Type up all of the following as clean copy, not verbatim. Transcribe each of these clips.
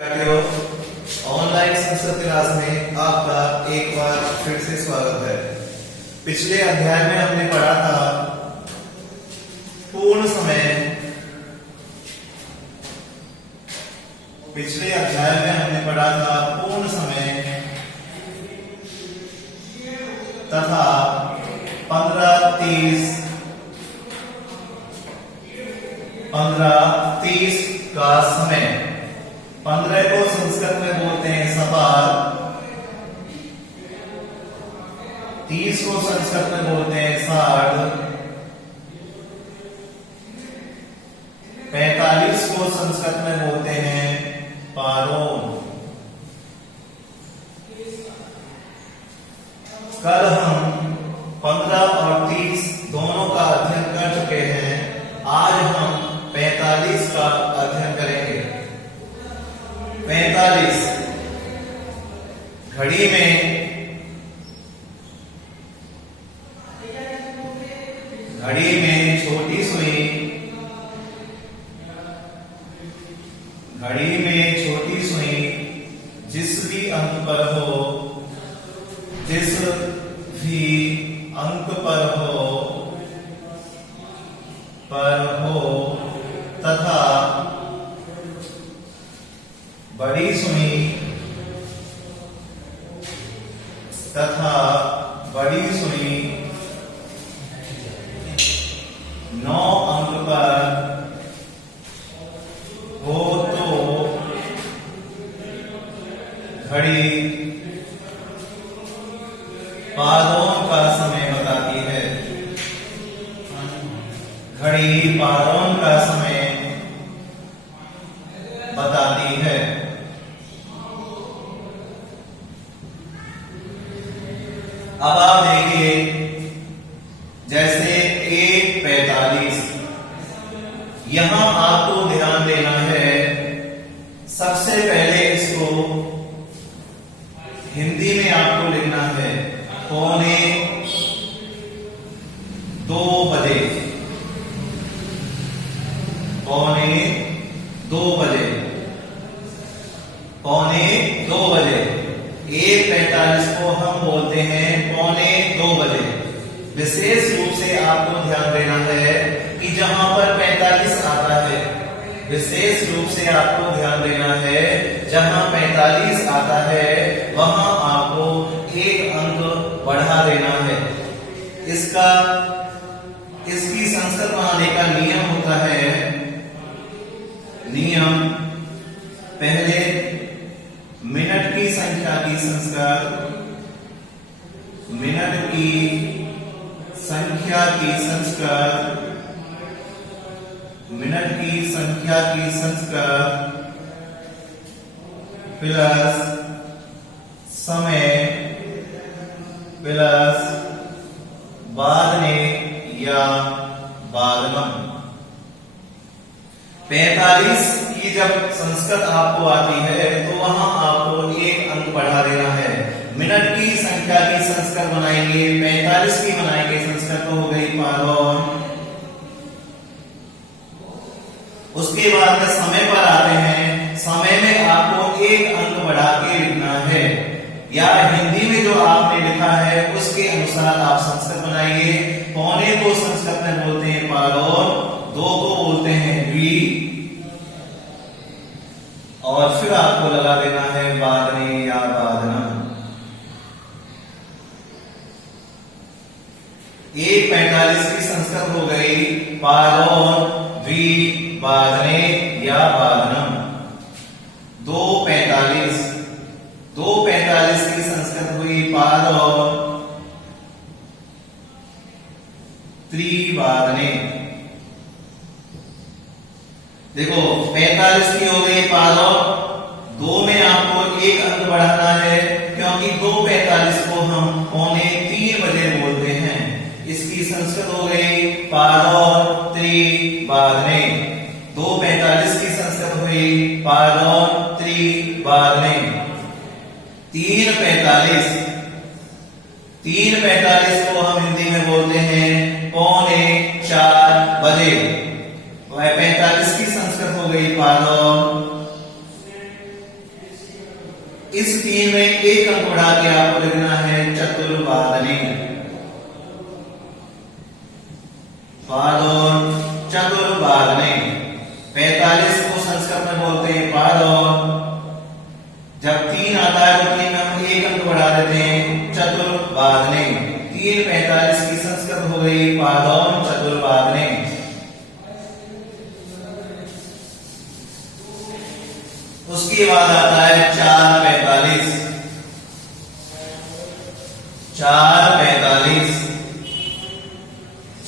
Online Sanskrit class में आपका एक बार फिर से स्वागत है। पिछले अध्याय में हमने पढ़ा था पूर्ण समय। पिछले अध्याय में हमने पढ़ा था पूर्ण समय तथा 15-30 का समय। 15 को संस्कृत में बोलते हैं सपाल, 30 को संस्कृत में बोलते हैं सार्ध, 45 को संस्कृत में बोलते हैं पारोन। कल हम 15 और 30 दोनों का अध्ययन कर चुके हैं। आज हम 45 का अध्ययन करेंगे। 45 घड़ी में छोटी सुई, घड़ी में छोटी सुई जिस भी अंक पर हो तथा बड़ी सुई 9 अंक पर हो तो घड़ी पादों का समय बताती है। घड़ी पादों का समय बताती है। अब आप देखिए, जैसे 1:45 यहां आपको ध्यान देना है। सबसे पहले इसको हिंदी में आपको लिखना है 1:45 बजे। 1:45 बजे। 1:45 को हम बोलते हैं 1:45 बजे। विशेष रूप से आपको ध्यान देना है कि जहां पर 45 आता है, विशेष रूप से आपको ध्यान देना है, जहां 45 आता है वहां आपको एक अंक बढ़ा देना है। इसकी संस्कृत बनाने का नियम होता है। नियम पहले मिनट की संख्या की संस्कृत, प्लस समय प्लस बादने या बादमन। 45 की जब संस्कृत आपको आती है तो वहां आपको एक अंक बढ़ा देना है। मिनट की संख्या की संस्कृत बनाएंगे, 45 की बनाएंगे संस्कृत, तो हो गई पारोन। उसके बाद में समय पर आते हैं। समय में आपको एक अंक बढ़ा के लिखना है, या हिंदी में जो आपने लिखा है उसके अनुसार आप संस्कृत बनाइए। 1:45 को संस्कृत में बोलते हैं पारोन, 2 को बोलते हैं द्वि, और फिर आपको लगा देना है बादने या बादनम। 1:45 की संस्कृत हो गई पारोन, द्वि, बादने या बादनम। 2:45 की संस्कृत हुई पारोन, त्रिबादने। देखो 45 की हो गई पारोन, 2 में आपको एक अंक बढ़ाना है, क्योंकि 2:45 को हम 2:45 बजे बोलते हैं। इसकी संस्कृत हो गई पारोन, त्रिबादने। 2:45 की संस्कृत हुई पारोन, त्रिबादने। 3:45 को हम हिंदी में बोलते हैं 3:45 बजे। 45 की संस्कृत हो गई पालोन, इस 3 में एक अंक बढ़ा के आपको लिखना है चतुर्वादने। पादोन चतुर्वादने। 45 को संस्कृत में बोलते हैं पादोन। जब 3 आता है तो 3 में हम एक अंक बढ़ा देते हैं चतुर्वादने। 3 45 की संस्कृत हो गई पादोन चतुर्वादने। उसके बाद आता है 4 45। 4 45।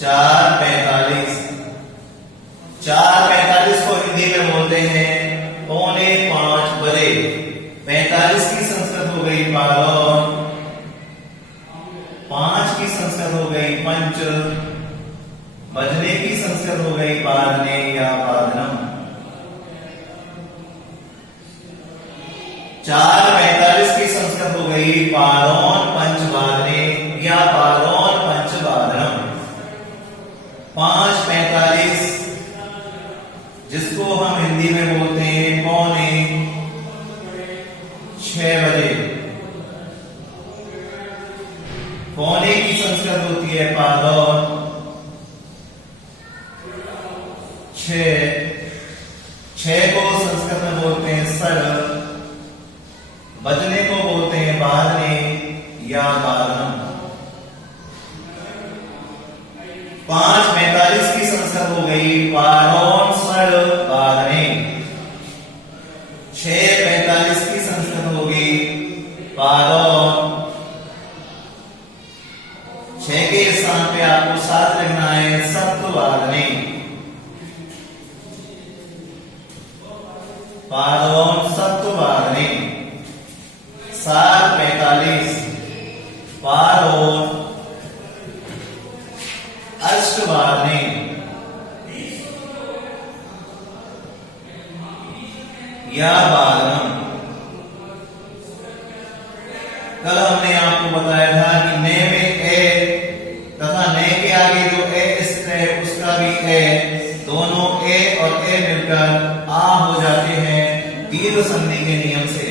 4 45। 4 45 को हिंदी में बोलते हैं पौने 5 बजे। 45 की संस्कृत हो गई पादोन। 5 की संस्कृत हो गई पंच। बजने की संस्कृत हो गई पादने या पादनम। 4 45 की संस्कृत हो गई पादोन पंचवादने या पादोन पंचवादनम। 5 45 जिसको हम हिंदी में बोलते हैं पौने 6 बजे। पौने की संस्कृत होती है पादोन। 6 को संस्कृत में बोलते हैं सड़। बजने को बोलते हैं बादने या बादनम। 5 45 की संस्कृत हो गई पादोन सड़ बादने। 6 45 की संस्कृत होगी पादोन। 6 के स्थान पे आपको 7 लिखना है सप्तवादने। पादोन सप्तवादने। 7 45 पादोन अष्टवादने। या बादनम। कल हमने आपको बताया था कि ने में ए तथा ने के आगे जो ए स्थित है उसका भी ए, दोनों ए और ए मिलकर आ हो जाते हैं दीर्घ संधि के नियम से।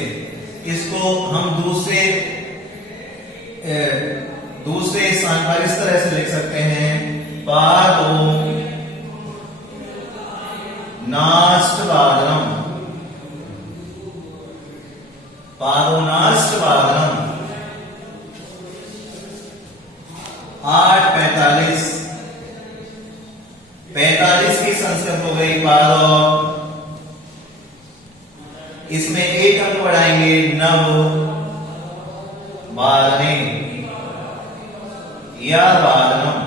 इसको हम दूसरे स्थान पर इस तरह से लिख सकते हैं पादो नाष्टवादनम। पादो नाष्टवादनम। 8 45 45 की संस्कृत हो गई पादो। इसमें एक अंक बढ़ाएंगे नव बादने या बादनम।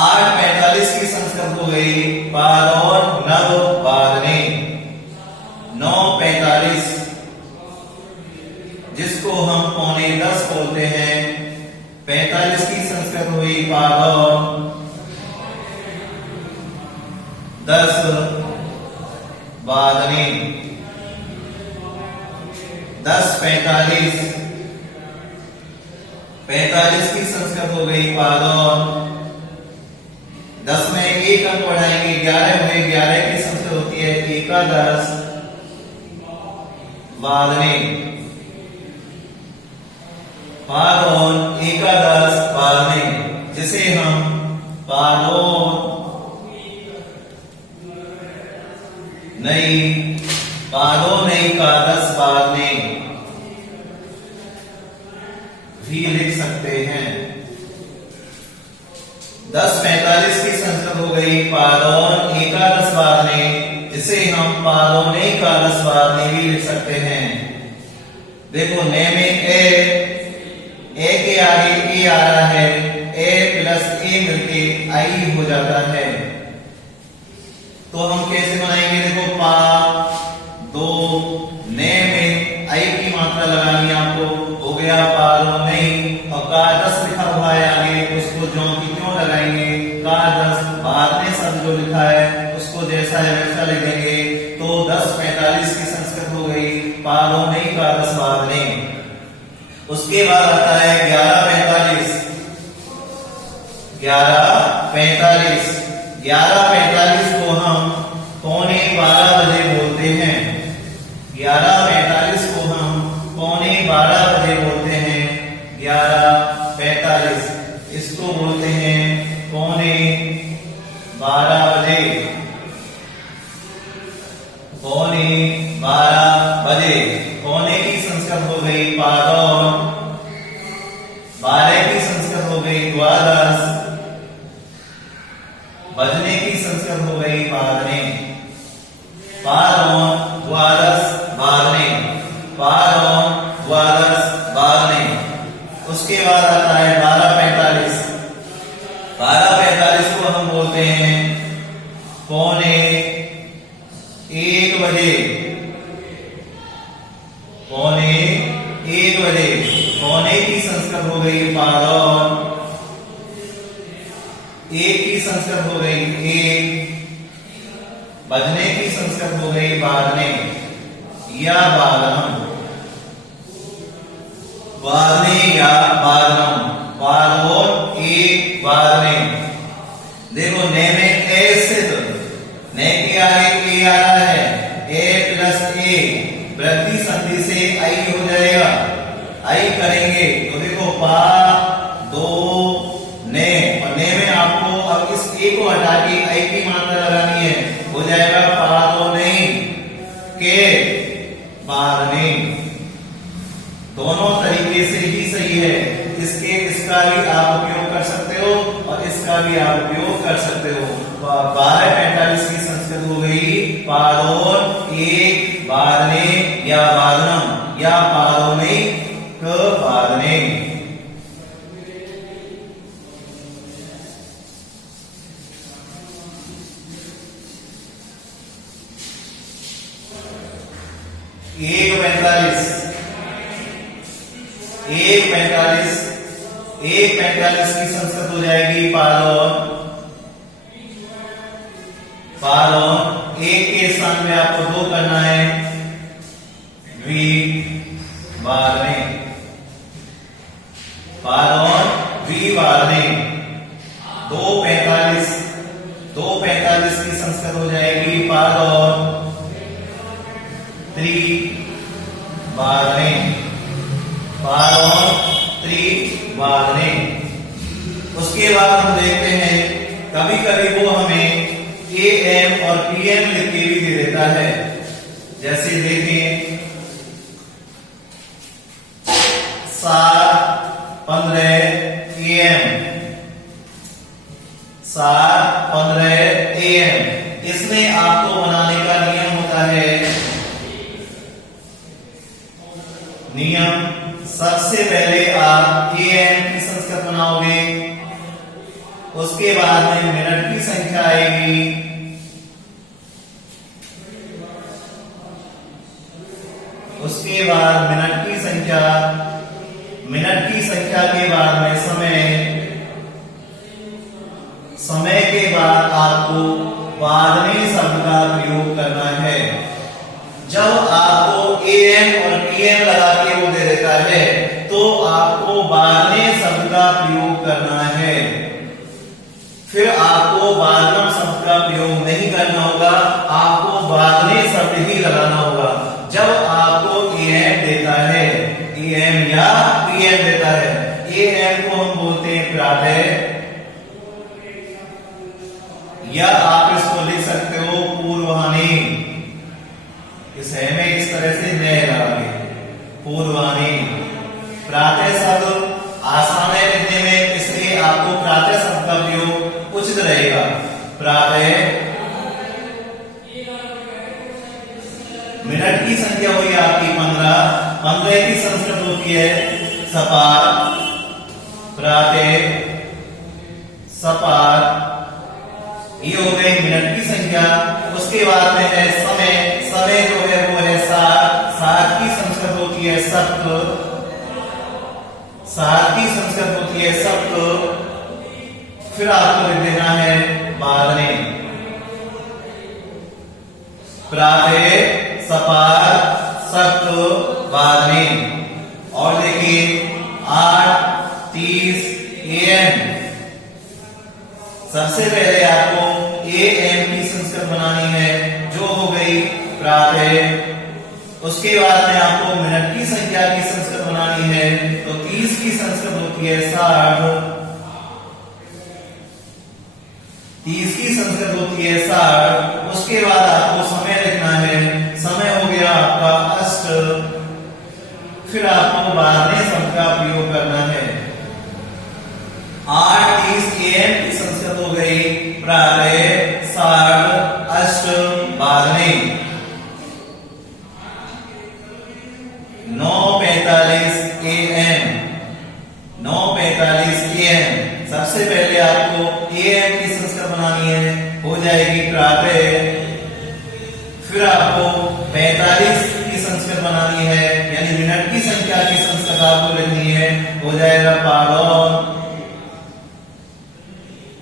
8 45 की संस्कृत हो गई पादोन नव बादने। 9 45 जिसको हम पौने 10 बोलते हैं। 45 की संस्कृत हुई पादोन 10 बादने। 10 45 45 की संस्कृत हो गई पादोन। 10 में एक अंक बढ़ाएंगे 11 हुए। 11 की संस्कृत होती है एकादश बादने। पादोन एकादश बादने जिसे हम पादोन नई पादोन एकादश बादने भी लिख सकते हैं। 10 45 की संस्कृत हो गई पादोन एकादश बादने जिसे हम पादोन एकादश बादने भी लिख सकते हैं। देखो ने में ए के आगे ए आ रहा है। ए प्लस ए मिलके आई हो जाता है। तो हम कैसे बनाएंगे? देखो पा दो ने में आई की मात्रा लगानी आपको। हो गया पादो नहीं और का 10 लिखा हुआ है आगे, उसको जो की क्यों लगाएंगे? का 10 बाद में सब जो लिखा है उसको जैसा है वैसा लिख देंगे। तो 10 45 की संस्कृत हो गई पादो नहीं का 10 बाद नहीं। उसके बाद आता है 11 45। 11 45 11 45 को हम पौने 12 बजे बोलते हैं। इसको बोलते हैं पौने 12 बजे। पौने 12 बजे। पौने की संस्कृत हो गई पादौन, 12 की संस्कृत हो गई द्वादश, बजने की संस्कृत हो गई बारने। पादौन, द्वादश, बारने, पादौन, द्वादश, बारने। उसके बाद आता है 12:45। 12:45 को हम बोलते हैं पौने 1 बजे। पौने 1 बजे। पौने की संस्कृत हो गई पादौन, 1 की संस्कृत हो गई 1, बजने की संस्कृत हो गई बारने या बारहम। बारने या बारहम। पादौन 1 बारने। देखो ने में ए स्थित, ने के आगे ए आ रहा है, ए प्लस ए वृद्धि संधि से आई हो जाएगा। आई करेंगे तो देखो पा दो ने, और ने में आपको अब इस ए को हटा के आई की मात्रा लगानी है, हो जाएगा पा दो नहीं के बारने। दोनों तरीके से ही सही है। इसका भी आप उपयोग कर सकते हो और इसका भी आप उपयोग कर सकते हो। 12:45 की संस्कृत हो गई पादौन 1 बारने या बारहम या पादौने क बारने। एक 45 की संस्कृत हो जाएगी पादौन। पादौन 1 के स्थान में आपको 2 करना है, द्वि बारने। पादौन द्वि बारने। 2:45 की संस्कृत हो जाएगी पादौन त्रि बारने। पादौन त्रि बारने। उसके बाद हम देखते हैं कभी कभी वो हमें AM और PM लिख के भी दे देता है। जैसे देखें 7:15 AM, 7:15 AM। इसमें आपको बनाने का नियम होता है, नियम सबसे पहले आप AM की संस्कृत बनाओगे, उसके बाद में मिनट की संख्या आएगी, उसके बाद मिनट की संख्या, मिनट की संख्या के बाद में समय, समय के बाद आपको बारहवें शब्द का प्रयोग करना है। जब आपको AM और PM लगा के वो दे देता है तो आपको बारहवें शब्द का प्रयोग करना है। फिर आपको बारहवें शब्द का प्रयोग नहीं करना होगा, आपको बारहवें शब्द ही लगाना होगा। जब आपको AM देता है, AM या PM देता है, AM को हम बोलते हैं प्रातः, या आप इसको लिख सकते हो पूर्वाह्ने। इस है में इस तरह से नए लगाएंगे, पूर्वाह्ने। प्रातः शब्द आसान है लिखने में, इसलिए आपको प्रातः शब्द का प्रयोग उचित रहेगा। प्रातः। मिनट की संख्या हुई आपकी 15, 15 की संस्कृत होती है सपार। प्रातः सपार, ये हो गई मिनट की संख्या। उसके बाद में है समय, समय जो है वो है 7, 7 की संस्कृत होती है सप्त, 7 की संस्कृत होती है सप्त। फिर आपको लिख देना है बारहवें। प्रातः सपार सप्त बारहवें। और देखिए 8:30 AM। सबसे पहले आपको AM की संस्कृत बनानी है जो हो गई प्रातः। उसके बाद में आपको मिनट की संख्या की संस्कृत बनानी है, तो 30 की संस्कृत होती है 60। 30 की संस्कृत होती है 60। उसके बाद आपको समय लिखना है। समय हो गया आपका अष्ट। फिर आपको बारहवें शब्द का प्रयोग करना है। 8:30 AM की संस्कृत हो गई प्रातः, 60, अष्ट, बारहवें। 9:45 AM, 9:45 AM। सबसे पहले आपको AM की संस्कृत बनानी है, हो जाएगी प्रातः। फिर आपको 45 की संस्कृत बनानी है, यानी मिनट की संख्या की संस्कृत आपको लिखनी है, हो जाएगा पादौन।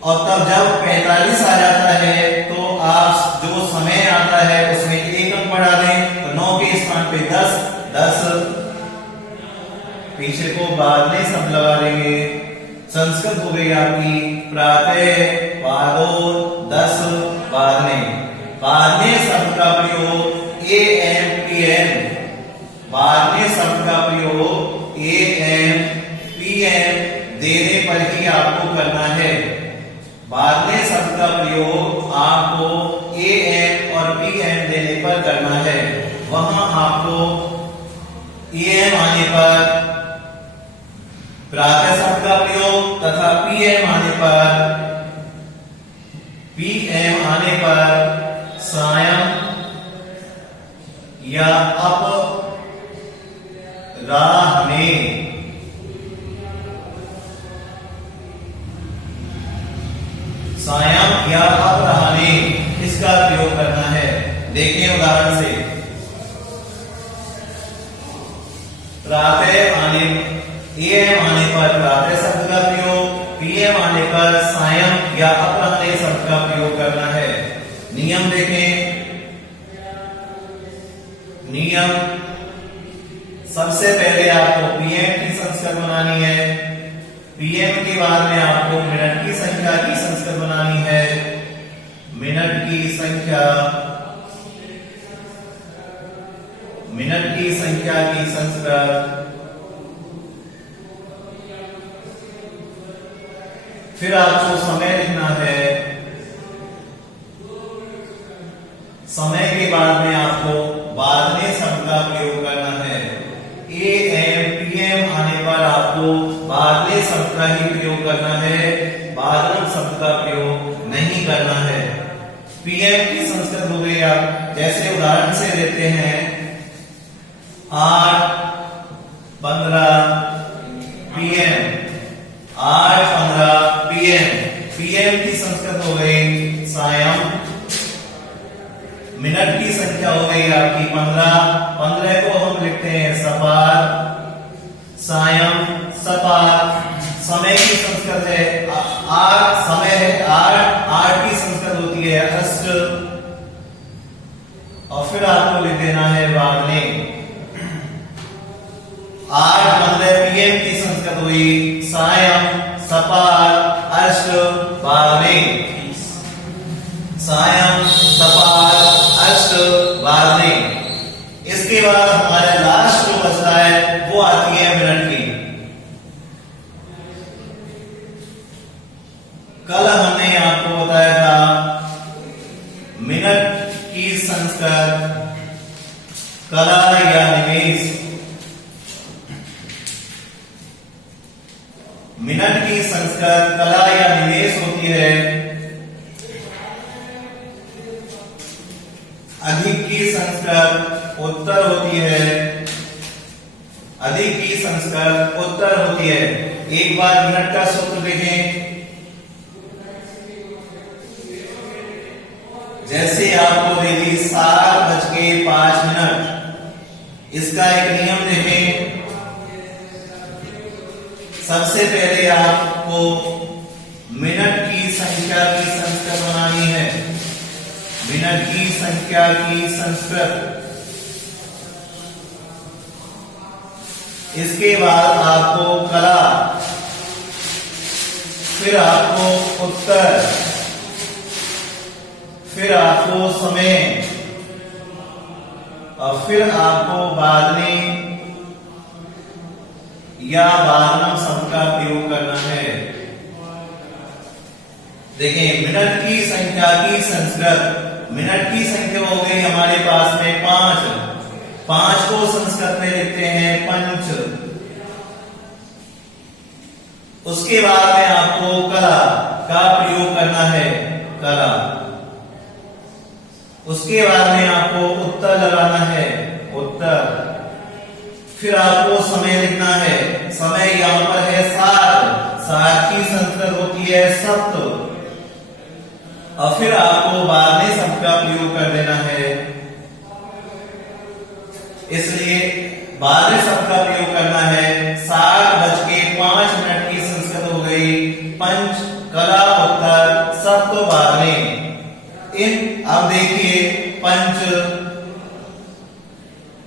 और तब जब 45 आ जाता है तो आप जो समय आता है उसमें एक अंक बढ़ा दें, तो 9 के स्थान पे 10, 10। पीछे को बाद में सब लगा देंगे। संस्कृत हो गई आपकी प्रातः, पादोन, 10, बाद में शब्द का प्रयोग AM PM। बाद में शब्द का प्रयोग AM PM देने पर ही आपको करना है। बाद में शब्द का प्रयोग आपको AM और PM देने पर करना है। वहां आपको AM आने पर प्रातः शब्द का प्रयोग तथा PM आने पर सायं या अपराह्ने, सायं या अपराह्ने इसका प्रयोग करना है। देखिए उदाहरण से, प्रातः आने AM आने पर प्रातः शब्द का प्रयोग, PM आने पर सायं या अपराह्ने शब्द का प्रयोग करना है। नियम देखें। नियम, सबसे पहले आपको PM की संस्कृत बनानी है। PM के बाद में आपको मिनट की संख्या की संस्कृत बनानी है। मिनट की संख्या की संस्कृत। फिर आपको समय लिखना है। समय के बाद में आपको बाद में शब्द का प्रयोग करना है। AM PM आने पर आपको बाद में शब्द का ही प्रयोग करना है, बाद में शब्द का प्रयोग नहीं करना है। PM की संस्कृत हो गई। आप जैसे उदाहरण से लेते हैं 8:15 PM, 8:15 PM। PM की संस्कृत हो गई सायं। मिनट की संख्या हो गई आपकी 15। 15 को हम लिखते हैं सपाद, सायं, सपाद। समय की संस्कृत है 8, समय है 8, 8 की संस्कृत होती है अष्ट। और फिर आपको लिख देना है बाद में 8:15 PM की संस्कृत हुई सायं, सपाद, अष्ट, बाद में सायं, सपाद, अष्ट, बाद में। इसके बाद हमारा लास्ट जो बचता है वो आती है मिनट की। कल हमने आपको बताया था मिनट की संस्कृत कला या निमेष। मिनट की संस्कृत कला या निमेष होती है। अधिक की संस्कृत उत्तर होती है। अधिक की संस्कृत उत्तर होती है। एक बार मिनट का सूत्र देखें। जैसे आपको दे दी 7:05। इसका एक नियम देखें। सबसे पहले आपको मिनट की संख्या की संस्कृत बनानी है। मिनट की संख्या की संस्कृत। इसके बाद आपको कला, फिर आपको उत्तर, फिर आपको समय और फिर आपको बाद में या बारहवें शब्द का प्रयोग करना है। देखिए मिनट की संख्या की संस्कृत, मिनट की संख्या हो गई हमारे पास में 5, 5 को संस्कृत में लिखते हैं पंच। उसके बाद में आपको कला का प्रयोग करना है, कला। उसके बाद में आपको उत्तर लगाना है, उत्तर। फिर आपको समय लिखना है, समय यहां पर है 7, 7 की संस्कृत होती है सप्त। और फिर आपको बाद में शब्द का प्रयोग कर देना है, इसलिए बाद में शब्द का प्रयोग करना है। 7:05 की संस्कृत हो गई पंच, कला, उत्तर, सप्त, बाद में। इन अब देखिए पंच,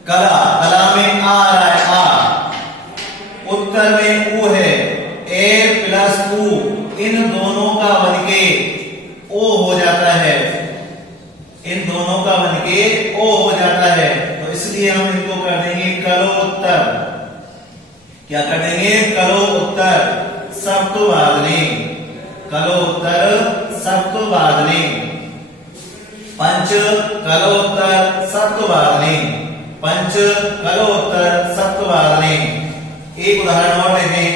कला, कला में आ रहा है आ, उत्तर में ऊ है, ए प्लस ऊ, इन दोनों का बनके ओ हो जाता है, इन दोनों का बनके ओ हो जाता है। तो इसलिए हम इनको कर देंगे करो उत्तर। क्या कर देंगे? करो उत्तर सप्त वादनी, करो उत्तर सप्त वादनी। पंच करो उत्तर सप्त वादनी, पंच करो उत्तर सप्त वादनी। एक उदाहरण और देखें।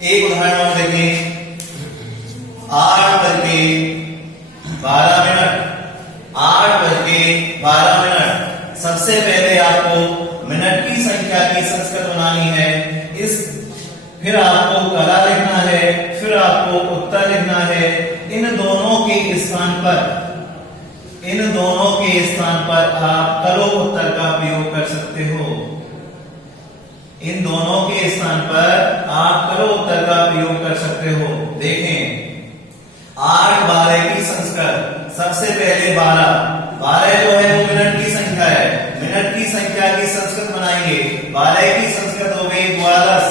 एक उदाहरण और देखें। 8:12, 8:12। सबसे पहले आपको मिनट की संख्या की संस्कृत बनानी है, फिर आपको कला लिखना है, फिर आपको उत्तर लिखना है। इन दोनों के स्थान पर, इन दोनों के स्थान पर आप करो उत्तर का प्रयोग कर सकते हो। इन दोनों के स्थान पर आप करो उत्तर का प्रयोग कर सकते हो। देखें 8-12 की संस्कृत, सबसे पहले 12, 12 जो है वो मिनट की संख्या है, मिनट की संख्या की संस्कृत बनाएंगे। 12 की संस्कृत हो गई द्वादश,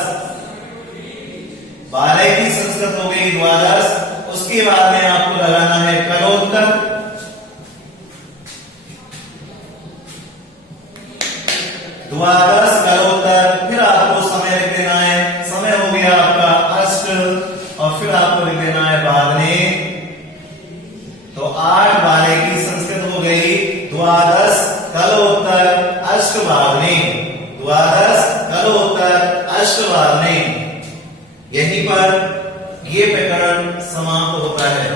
12 की संस्कृत हो गई द्वादश। उसके बाद में आपको लगाना है करो उत्तर, द्वादश करो उत्तर। फिर आपको समय लिख देना है, समय हो गया आपका अष्ट, और फिर आपको लिख देना है बादने। तो 8-12 की संस्कृत हो गई द्वादश कलो उत्तर अष्ट बादने, द्वादश कलो उत्तर अष्ट बादने। यहीं पर ये प्रकरण समाप्त होता है।